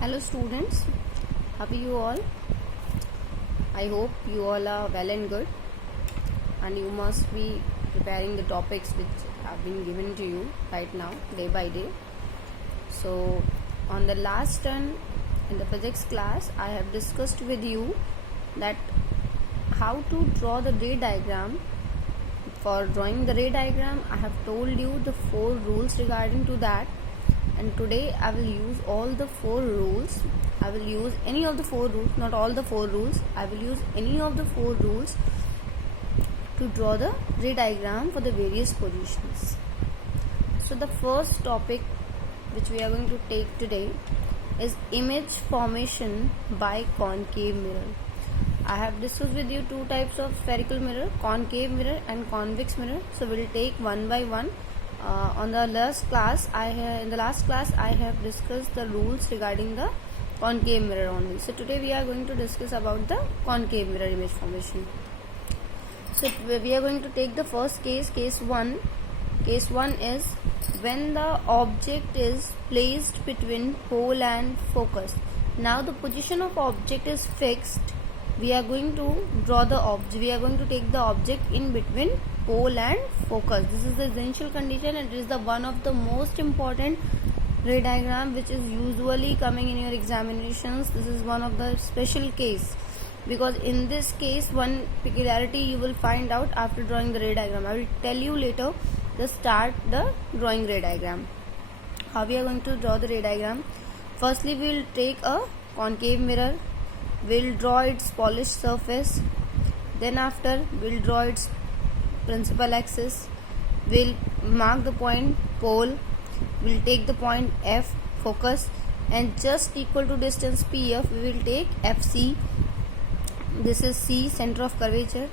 Hello students, how are you all? I hope you all are well and good, and you must be preparing the topics which have been given to you right now day by day. So on the last turn in the physics class, I have discussed with you that how to draw the ray diagram. For drawing the ray diagram, I have told you the 4 rules regarding to that, and today I will use all the 4 rules. I will use any of the 4 rules, not all the 4 rules. I will use any of the 4 rules to draw the ray diagram for the various positions. So the first topic which we are going to take today is image formation by concave mirror. I have discussed with you 2 types of spherical mirror, concave mirror and convex mirror. So we will take one by one. In the last class I have discussed the rules regarding the concave mirror only. So today we are going to discuss about the concave mirror image formation. So we are going to take the first case 1. Case 1 is when the object is placed between pole and focus. Now the position of object is fixed. We are going to draw the object. We are going to take the object in between pole and focus. This is the essential condition, and it is the one of the most important ray diagram which is usually coming in your examinations. This is one of the special case, because in this case one peculiarity you will find out after drawing the ray diagram. I will tell you later. Just start the drawing ray diagram. How we are going to draw the ray diagram? Firstly, we will take a concave mirror. We'll draw its polished surface. Then after, we'll draw its principal axis. We'll mark the point pole. We'll take the point F, focus, and just equal to distance PF, we will take FC. This is C, center of curvature.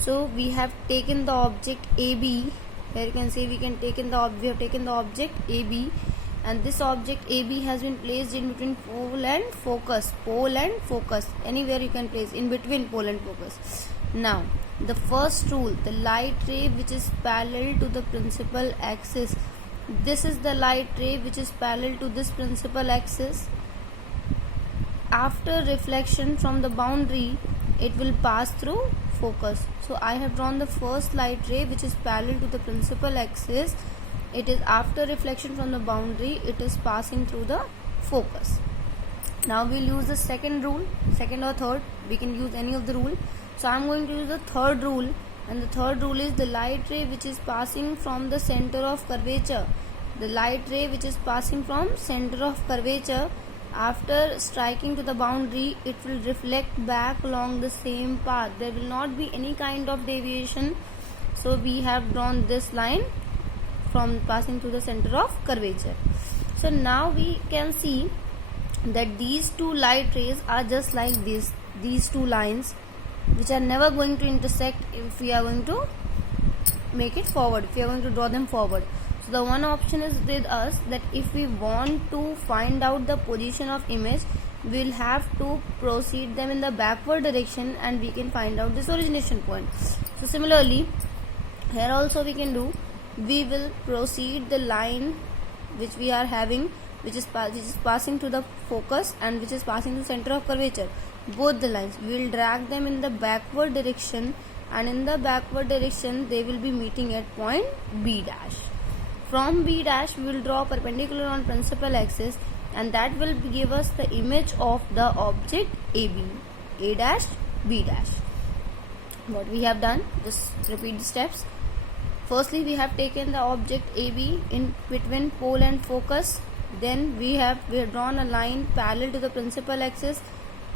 So we have taken the object AB. Here you can see we have taken the object AB, and this object AB has been placed in between pole and focus. Anywhere you can place in between pole and focus. Now the first rule, the light ray which is parallel to the principal axis. This is the light ray which is parallel to this principal axis. After reflection from the boundary, it will pass through focus. So I have drawn the first light ray which is parallel to the principal axis. It is after reflection from the boundary, it is passing through the focus. Now we will use the second rule, second or third, we can use any of the rule. So I am going to use the third rule, and the third rule is the light ray which is passing from the center of curvature. The light ray which is passing from center of curvature, after striking to the boundary, it will reflect back along the same path. There will not be any kind of deviation. So we have drawn this line from passing through the center of curvature. So now we can see that these 2 light rays are just like these 2 lines which are never going to intersect if we are going to make it forward, if we are going to draw them forward. So the one option is with us that if we want to find out the position of image, we will have to proceed them in the backward direction, and we can find out this origination point. So similarly here also we can do. We will proceed the line which we are having, which is passing to the focus and which is passing to center of curvature. Both the lines, we will drag them in the backward direction, and in the backward direction they will be meeting at point B dash. From B dash we will draw perpendicular on principal axis, and that will give us the image of the object AB. A dash, B dash. What we have done, just repeat the steps. Firstly, we have taken the object AB in between pole and focus. Then we have drawn a line parallel to the principal axis.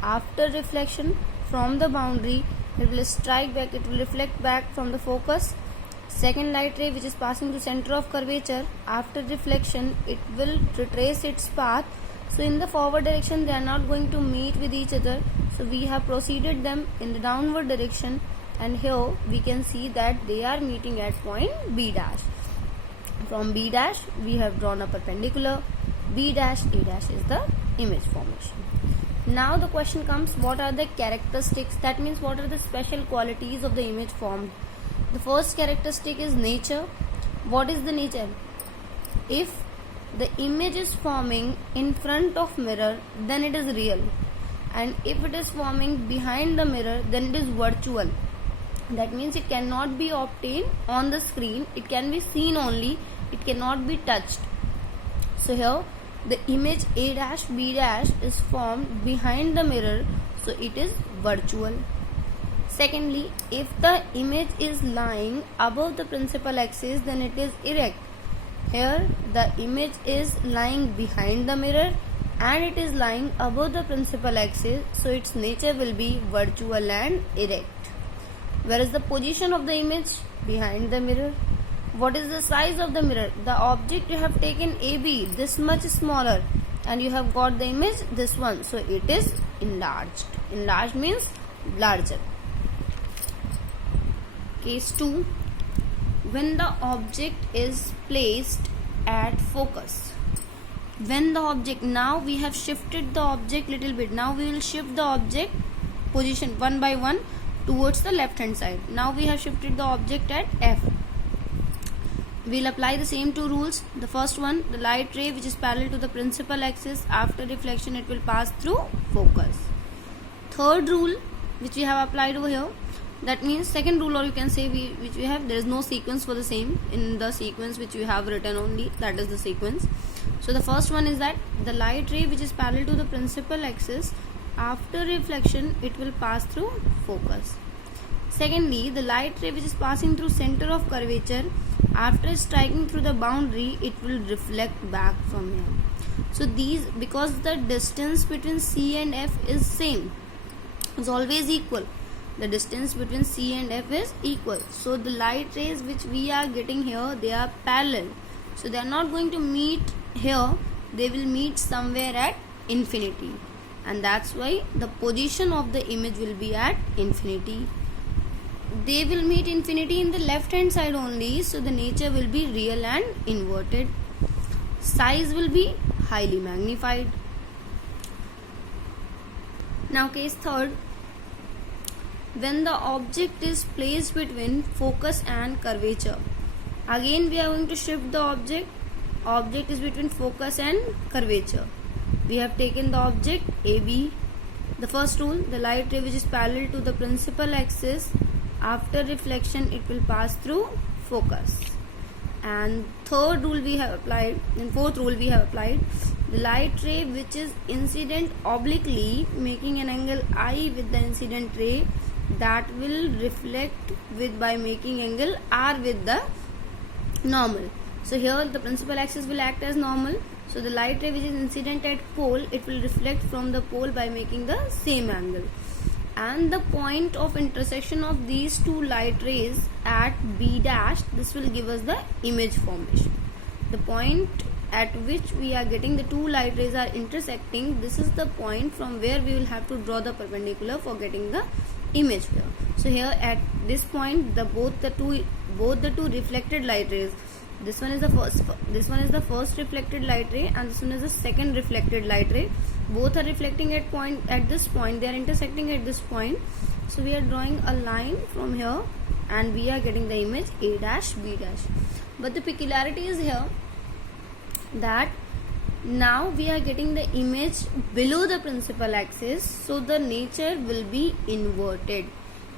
After reflection from the boundary, it will strike back, it will reflect back from the focus. Second light ray which is passing to center of curvature, after reflection it will retrace its path. So in the forward direction they are not going to meet with each other. So we have proceeded them in the downward direction, and here we can see that they are meeting at point B dash. From B dash we have drawn a perpendicular. B dash, A dash is the image formation. Now the question comes, what are the characteristics? That means what are the special qualities of the image formed? The first characteristic is nature. What is the nature? If the image is forming in front of mirror, then it is real. And if it is forming behind the mirror, then it is virtual. That means it cannot be obtained on the screen, it can be seen only, it cannot be touched. So here the image A dash B dash is formed behind the mirror, so it is virtual. Secondly, if the image is lying above the principal axis, then it is erect. Here the image is lying behind the mirror and it is lying above the principal axis, so its nature will be virtual and erect. Where is the position of the image? Behind the mirror. What is the size of the mirror? The object you have taken AB, this much smaller, and you have got the image this one, so it is enlarged. Enlarged means larger. Case 2. When the object is placed at focus. When the object, now we have shifted the object little bit. Now we will shift the object position one by one towards the left hand side. Now we have shifted the object at F. We will apply the same two rules. The first one, the light ray which is parallel to the principal axis, after reflection it will pass through focus. Third rule which we have applied over here, that means second rule, or you can say which we have, there is no sequence for the same in the sequence which we have written only, that is the sequence. So the first one is that the light ray which is parallel to the principal axis, after reflection it will pass through focus. Secondly, the light ray which is passing through center of curvature, after striking through the boundary it will reflect back from here. So these, because the distance between C and F is same, is always equal. The distance between C and F is equal. So the light rays which we are getting here, they are parallel. So they are not going to meet here, they will meet somewhere at infinity. And that's why the position of the image will be at infinity. They will meet infinity in the left hand side only, so the nature will be real and inverted. Size will be highly magnified. Now case third, when the object is placed between focus and curvature. Again we are going to shift the object. Object is between focus and curvature. We have taken the object AB. The first rule, the light ray which is parallel to the principal axis, after reflection it will pass through focus. And third rule we have applied, and fourth rule we have applied, the light ray which is incident obliquely, making an angle I with the incident ray, that will reflect with by making angle R with the normal. So here the principal axis will act as normal. So the light ray which is incident at pole, it will reflect from the pole by making the same angle. And the point of intersection of these two light rays at B dash, this will give us the image formation. The point at which we are getting the two light rays are intersecting, this is the point from where we will have to draw the perpendicular for getting the image here. So here at this point, both the two reflected light rays, this one is the first reflected light ray and this one is the second reflected light ray. Both are reflecting at this point, they are intersecting at this point. So we are drawing a line from here and we are getting the image A dash B dash. But the peculiarity is here that now we are getting the image below the principal axis, so the nature will be inverted.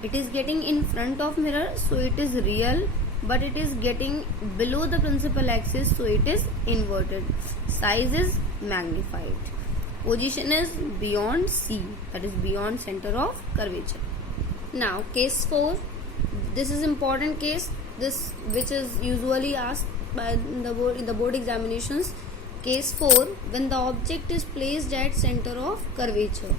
It is getting in front of mirror, so it is real, but it is getting below the principal axis, so it is inverted. Size is magnified. Position is beyond C, that is beyond center of curvature. Now case 4, this is important case, this which is usually asked by the board in the board examinations. Case 4, when the object is placed at center of curvature.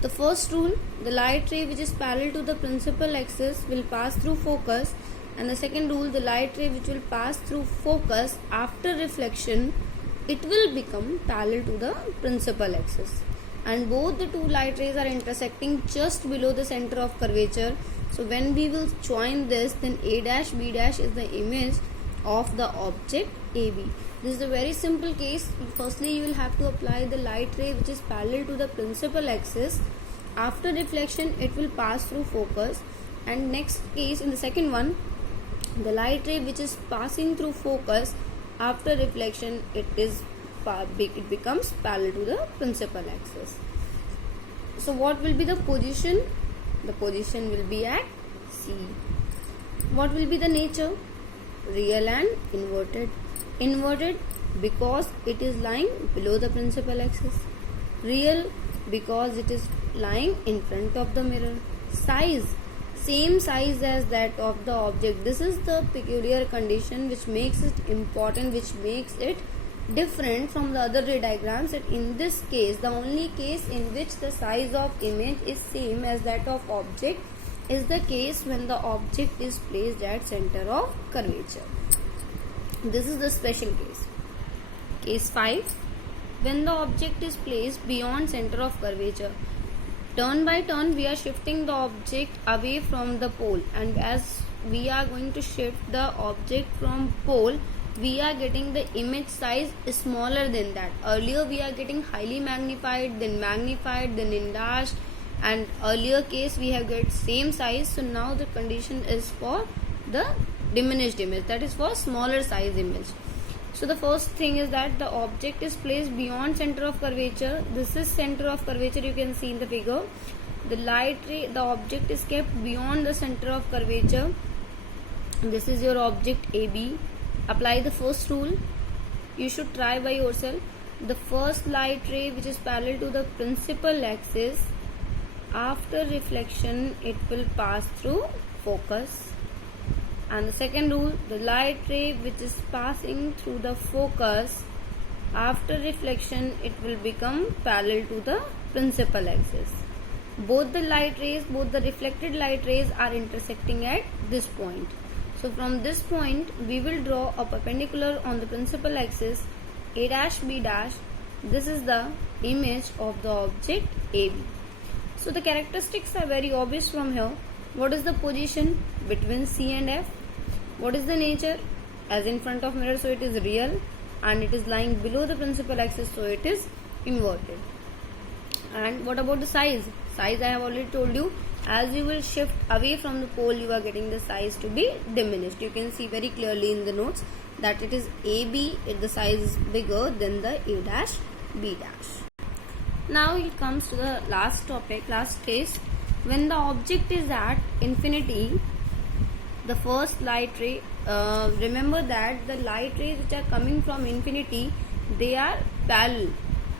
The first rule, the light ray which is parallel to the principal axis will pass through focus, and the second rule, the light ray which will pass through focus after reflection, it will become parallel to the principal axis. And both the two light rays are intersecting just below the center of curvature. So when we will join this, then A dash B dash is the image of the object AB. This is a very simple case. Firstly, you will have to apply the light ray which is parallel to the principal axis. After reflection, it will pass through focus. And next case, in the second one, the light ray which is passing through focus, After reflection, it becomes parallel to the principal axis. So what will be the position? The position will be at C. What will be the nature? Real and inverted. Inverted because it is lying below the principal axis. Real because it is lying in front of the mirror. Size, same size as that of the object. This is the peculiar condition which makes it important, which makes it different from the other ray diagrams. That in this case, the only case in which the size of image is same as that of object is the case when the object is placed at center of curvature. This is the special case. Case 5. When the object is placed beyond center of curvature. Turn by turn we are shifting the object away from the pole, and as we are going to shift the object from pole, we are getting the image size smaller than that. Earlier we are getting highly magnified, then enlarged, and earlier case we have got same size. So now the condition is for the diminished image, that is for smaller size image. So the first thing is that the object is placed beyond center of curvature. This is center of curvature, you can see in the figure. The light ray, the object is kept beyond the center of curvature. This is your object AB. Apply the first rule. You should try by yourself. The first light ray which is parallel to the principal axis, after reflection it will pass through focus. And the second rule, the light ray which is passing through the focus, after reflection it will become parallel to the principal axis. Both the light rays, both the reflected light rays are intersecting at this point. So from this point we will draw a perpendicular on the principal axis, A dash B dash. This is the image of the object AB. So the characteristics are very obvious from here. What is the position between C and F? What is the nature? As in front of mirror, so it is real, and it is lying below the principal axis, so it is inverted. And what about the size? Size I have already told you. As you will shift away from the pole, you are getting the size to be diminished. You can see very clearly in the notes that it is AB, the size is bigger than the A dash B dash. Now it comes to the last topic, last case. When the object is at infinity, the first light ray, remember that the light rays which are coming from infinity, they are parallel.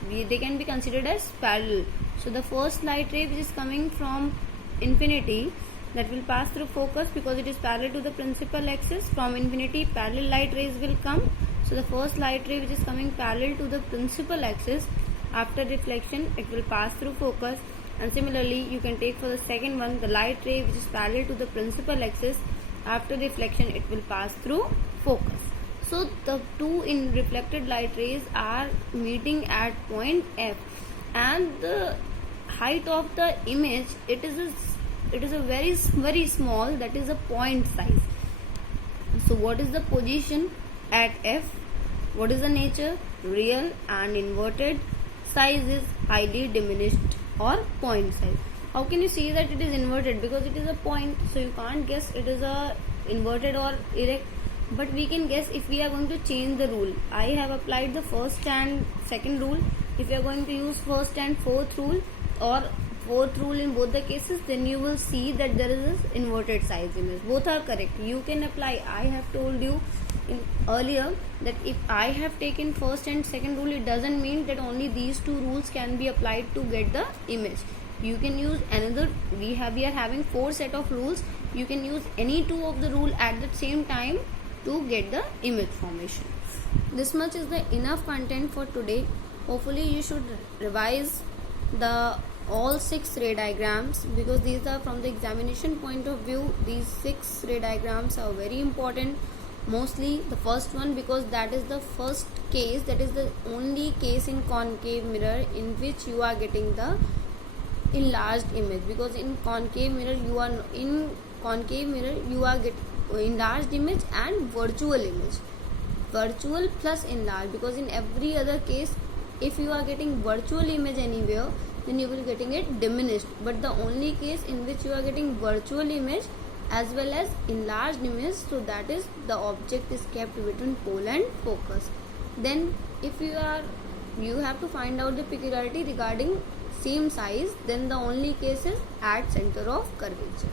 They can be considered as parallel. So the first light ray which is coming from infinity, that will pass through focus because it is parallel to the principal axis. From infinity, parallel light rays will come. So the first light ray which is coming parallel to the principal axis, after reflection it will pass through focus. And similarly you can take for the second one, the light ray which is parallel to the principal axis, after reflection it will pass through focus. So the two in reflected light rays are meeting at point F, and the height of the image, it is a very small, that is a point size. So what is the position at F? What is the nature? Real and inverted. Size is highly diminished or point size. How can you see that it is inverted? Because it is a point, so you can't guess it is a inverted or erect. But we can guess if we are going to change the rule. I have applied the first and second rule. If you are going to use first and fourth rule or fourth rule in both the cases, then you will see that there is this inverted size image. Both are correct. You can apply. I have told you earlier that if I have taken first and second rule, it doesn't mean that only these two rules can be applied to get the image. You can use another. We are having 4 set of rules. You can use any 2 of the rule at the same time to get the image formation. This much is the enough content for today. Hopefully you should revise the all 6 ray diagrams, because these are from the examination point of view. These 6 ray diagrams are very important. Mostly the first one, because that is the first case, that is the only case in concave mirror in which you are getting the enlarged image, because in concave mirror you are getting enlarged image and virtual image, virtual plus enlarged, because in every other case if you are getting virtual image anywhere, then you will getting it diminished. But the only case in which you are getting virtual image as well as enlarged image, so that is the object is kept between pole and focus. Then if you have to find out the peculiarity regarding same size, then the only case is at center of curvature.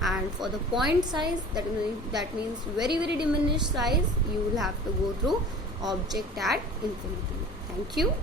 And for the point size, that means very diminished size, you will have to go through object at infinity. Thank you.